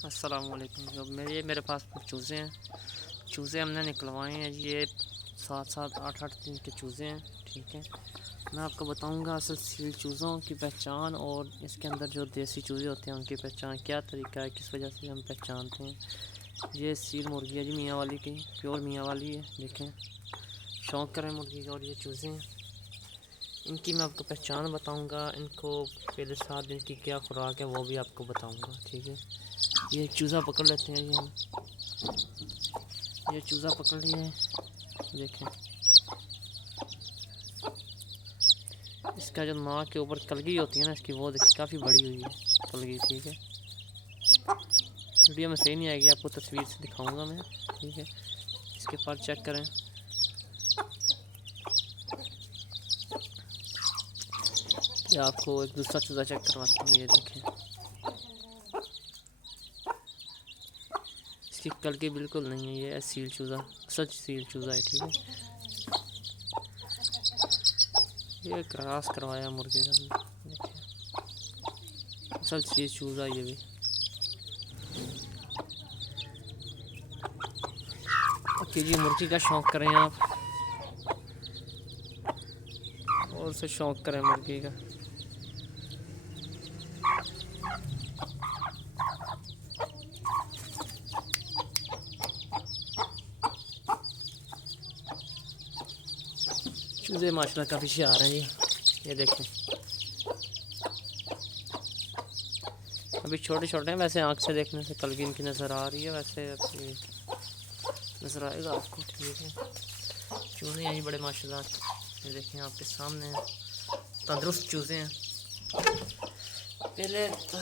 अस्सलाम वालेकुम। जो मेरे पास कुछ चूज़े हैं। चूज़े हमने निकलवाए हैं जी, ये 7-7 8-8 दिन के चूज़े हैं। ठीक है, मैं आपको बताऊंगा असल सील चूज़ों की पहचान और इसके अंदर जो देसी चूज़े होते हैं उनकी पहचान क्या तरीका है, किस वजह से हम पहचानते हैं। ये सील मुर्गी है जी, मियाँ वाली की, प्योर मियाँ वाली है। देखें, शौक़ करें मुर्गी का। और ये चूज़े हैं, इनकी मैं आपको पहचान बताऊंगा। इनको पहले 7 दिन की क्या खुराक है वो भी आपको बताऊंगा। ठीक है, ये चूज़ा पकड़ लेते हैं जी हम। ये चूज़ा पकड़ लिया है, देखें। इसका जो नाक के ऊपर कलगी होती है ना इसकी, वो देखिए काफ़ी बड़ी हुई है कलगी। ठीक है, वीडियो में सही नहीं आएगी, आपको तस्वीर से दिखाऊंगा मैं। ठीक है, इसके पर चेक करें। ये आपको एक दूसरा चूज़ा चेक करवाता हूँ। ये देखें, इसकी कलगी बिल्कुल नहीं है। ये सील चूज़ा, सच सील चूज़ा है। ठीक है, ये क्रॉस करवाया मुर्गे का। देखिए, असल सील चूज़ा ये भी। कीजिए, मुर्गी का शौक़ करें आप, और से शौक़ करें मुर्गी का। चूज़े माशाल्लाह काफ़ी होशियार हैं जी। ये देखें, अभी छोटे छोटे हैं, वैसे आँख से देखने से कलगी इनकी नज़र आ रही है, वैसे अभी नज़र आएगा आपको। ठीक है, चूज़े हैं जी बड़े माशाल्लाह। ये देखें आपके सामने तंदुरुस्त चूज़े हैं। पहले तो